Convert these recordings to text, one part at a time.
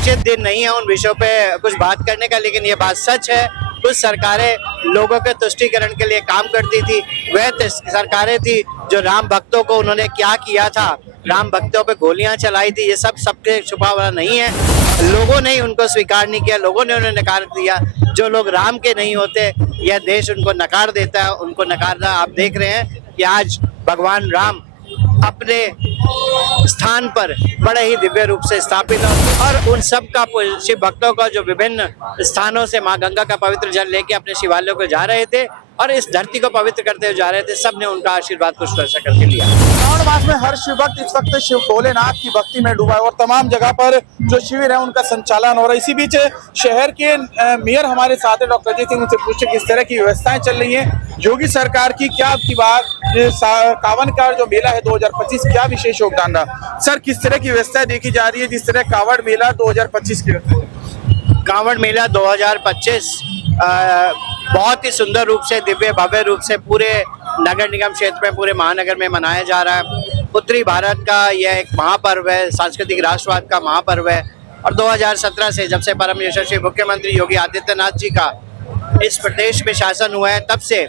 उचित दिन नहीं है उन विषयों पे कुछ बात करने का, लेकिन ये बात सच है कुछ सरकारें लोगों के तुष्टीकरण के लिए काम करती थी। वह सरकारें थी जो राम भक्तों को उन्होंने क्या किया था, राम भक्तों पे गोलियां चलाई थी, ये सब सबके छुपा हुआ नहीं है। लोगों ने उनको स्वीकार नहीं किया, लोगों ने उन्हें नकार दिया। जो लोग राम के नहीं होते यह देश उनको नकार देता है, उनको नकारना आप देख रहे हैं कि आज भगवान राम अपने स्थान पर बड़े ही दिव्य रूप से स्थापित और उन सब का शिव भक्तों का जो विभिन्न स्थानों से मां गंगा का पवित्र जल लेके अपने शिवालयों को जा रहे थे और इस धरती को पवित्र करते हुए जा रहे थे, सबने उनका आशीर्वाद पुष्प वर्षा करके लिया। श्रावण मास में हर शिव भक्त इस वक्त शिव भोलेनाथ की भक्ति में डूबा है और तमाम जगह पर जो शिविर है उनका संचालन हो रहा है। इसी बीच शहर के मेयर हमारे साथ है, डॉक्टर अजय सिंह, उनसे पूछे किस तरह की व्यवस्थाएं चल रही हैं। योगी सरकार की क्या अब की बार कांवड़ का जो मेला है 2025 क्या विशेष योगदान रहा? सर, किस तरह की व्यवस्था देखी जा रही है जिस तरह कांवड़ मेला 2025 की? कांवड़ मेला 2025 बहुत ही सुंदर रूप से, दिव्य भव्य रूप से पूरे नगर निगम क्षेत्र में, पूरे महानगर में मनाया जा रहा है। उत्तरी भारत का यह एक महापर्व है, सांस्कृतिक राष्ट्रवाद का महापर्व है। और 2017 से जब से परम यशस्वी मुख्यमंत्री योगी आदित्यनाथ जी का इस प्रदेश में शासन हुआ है, तब से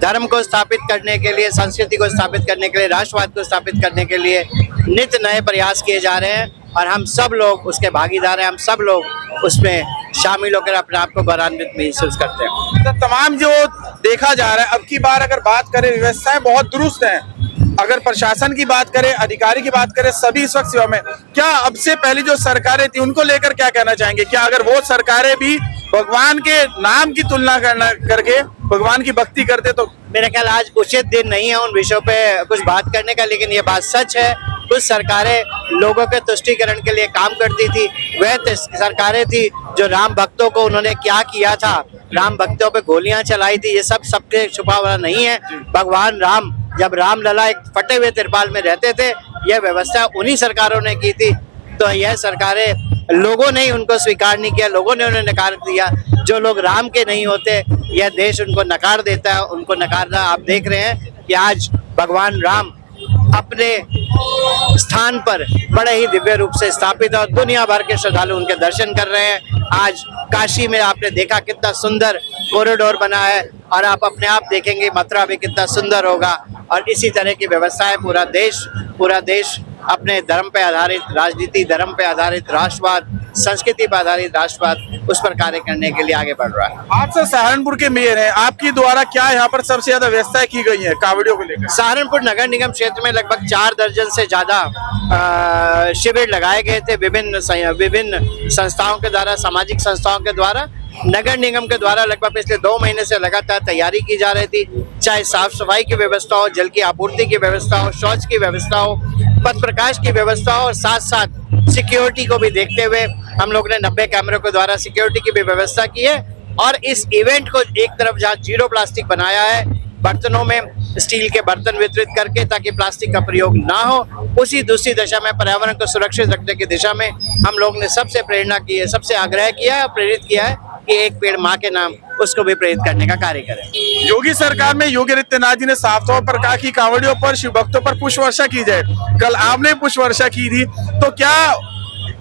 धर्म को स्थापित करने के लिए, संस्कृति को स्थापित करने के लिए, राष्ट्रवाद को स्थापित करने के लिए नित्य नए प्रयास किए जा रहे हैं और हम सब लोग उसके भागीदार हैं। हम सब लोग उसमें शामिल होकर अपने आप को गौरवान्वित महसूस करते हैं। तो तमाम जो देखा जा रहा है, अब की बार अगर बात करें, व्यवस्थाएं बहुत दुरुस्त हैं। अगर प्रशासन की बात करें, अधिकारी की बात करें, सभी इस वक्त सेवा में। क्या अब से पहले जो सरकारें थी उनको लेकर क्या कहना चाहेंगे? क्या अगर वो सरकारें भी भगवान के नाम की तुलना करके भगवान की भक्ति करते तो? मेरा ख्याल आज उचित दिन नहीं है उन विषयों पे कुछ बात करने का, लेकिन ये बात सच है कुछ सरकारें लोगों के तुष्टीकरण के लिए काम करती थी। वह सरकारें थी जो राम भक्तों को उन्होंने क्या किया था, राम भक्तों पे गोलियां चलाई थी, ये सब सबके छुपा हुआ नहीं है। भगवान राम जब रामलला एक फटे हुए तिरपाल में रहते थे, यह व्यवस्था उन्हीं सरकारों ने की थी। तो यह सरकारें लोगों ने उनको स्वीकार नहीं किया, लोगों ने उन्हें नकार दिया। जो लोग राम के नहीं होते यह देश उनको नकार देता है, उनको नकारना आप देख रहे हैं कि आज भगवान राम अपने स्थान पर बड़े ही दिव्य रूप से स्थापित और दुनिया भर के श्रद्धालु उनके दर्शन कर रहे हैं। आज काशी में आपने देखा कितना सुंदर कॉरिडोर बना है और आप अपने आप देखेंगे मथुरा भी कितना सुंदर होगा। और इसी तरह की व्यवस्थाएं पूरा देश अपने धर्म पे आधारित राजनीति, धर्म पे आधारित राष्ट्रवाद, संस्कृति पर आधारित राष्ट्रवाद, उस पर कार्य करने के लिए आगे बढ़ रहा है। आप सर सहारनपुर के मेयर हैं, आपकी द्वारा क्या यहाँ पर सबसे ज्यादा व्यवस्थाएं की गई है कांवड़ियों को लेकर? सहारनपुर नगर निगम क्षेत्र में लगभग 4 दर्जन से ज्यादा शिविर लगाए गए थे विभिन्न संस्थाओं के द्वारा, सामाजिक संस्थाओं के द्वारा। नगर निगम के द्वारा लगभग पिछले 2 महीने से लगातार तैयारी की जा रही थी, चाहे साफ सफाई की व्यवस्था हो, जल की आपूर्ति की व्यवस्था हो, शौच की व्यवस्था हो, पथ प्रकाश की व्यवस्था हो और साथ साथ सिक्योरिटी को भी देखते हुए हम लोग ने 90 कैमरों के द्वारा सिक्योरिटी की भी व्यवस्था की है। और इस इवेंट को एक तरफ जहाँ 0 प्लास्टिक बनाया है, बर्तनों में स्टील के बर्तन वितरित करके ताकि प्लास्टिक का प्रयोग ना हो, उसी दूसरी दिशा में पर्यावरण को सुरक्षित रखने की दिशा में हम लोग ने सबसे प्रेरणा की है, सबसे आग्रह किया है, प्रेरित किया है कि एक पेड़ माँ के नाम, उसको भी प्रेरित करने का कार्य करें। योगी सरकार में योगी आदित्यनाथ जी ने साफ तौर पर कहा कि कांवड़ियों पर, शिव भक्तों पर पुष्प वर्षा की जाए। कल आपने पुष्प वर्षा की थी, तो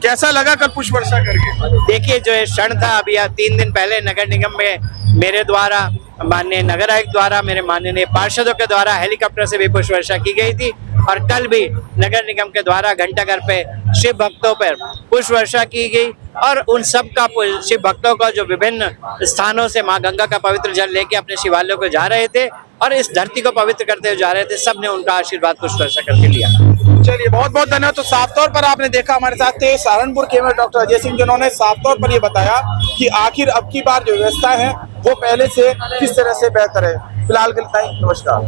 कैसा लगा कल पुष्प वर्षा करके? देखिए, जो ये क्षण था अभी 3 दिन पहले नगर निगम में मेरे द्वारा, माननीय नगर आयुक्त द्वारा, मेरे माननीय पार्षदों के द्वारा हेलीकॉप्टर से भी पुष्प वर्षा की गई थी और कल भी नगर निगम के द्वारा घंटाघर पे शिव भक्तों पर पुष्प वर्षा की गई और उन सब का शिव भक्तों का जो विभिन्न स्थानों से मां गंगा का पवित्र जल लेके अपने शिवालयों को जा रहे थे और इस धरती को पवित्र करते हुए जा रहे थे, सबने उनका आशीर्वाद पुष्प वर्षा करके लिया। चलिए, बहुत बहुत धन्यवाद। तो साफ तौर पर आपने देखा हमारे साथ थे सहारनपुर के मेयर डॉक्टर अजय सिंह, जिन्होंने साफ तौर पर ये बताया कि आखिर अब की बार जो व्यवस्था है वो पहले से किस तरह से बेहतर है। फिलहाल के लिए नमस्कार।